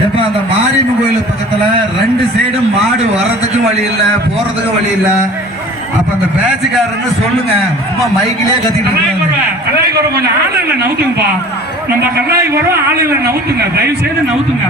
மாரியம்மன் கோயில் பக்கத்துல ரெண்டு சைடும் மாடு வர்றதுக்கும் வழி இல்லை போறதுக்கும் வழி இல்லை. அப்ப அந்த பேச்சுக்காரன்னு சொல்லுங்க. சும்மா மைக்கிலே கத்திட்டு கல்லாய் இருக்காங்க. வரும் ஆளுங்களை நவுத்துங்கப்பா. நம்ம கல்லாய்க்கு வரும் ஆளுங்களை நவுத்துங்க. தயவு செய்து நவுத்துங்க.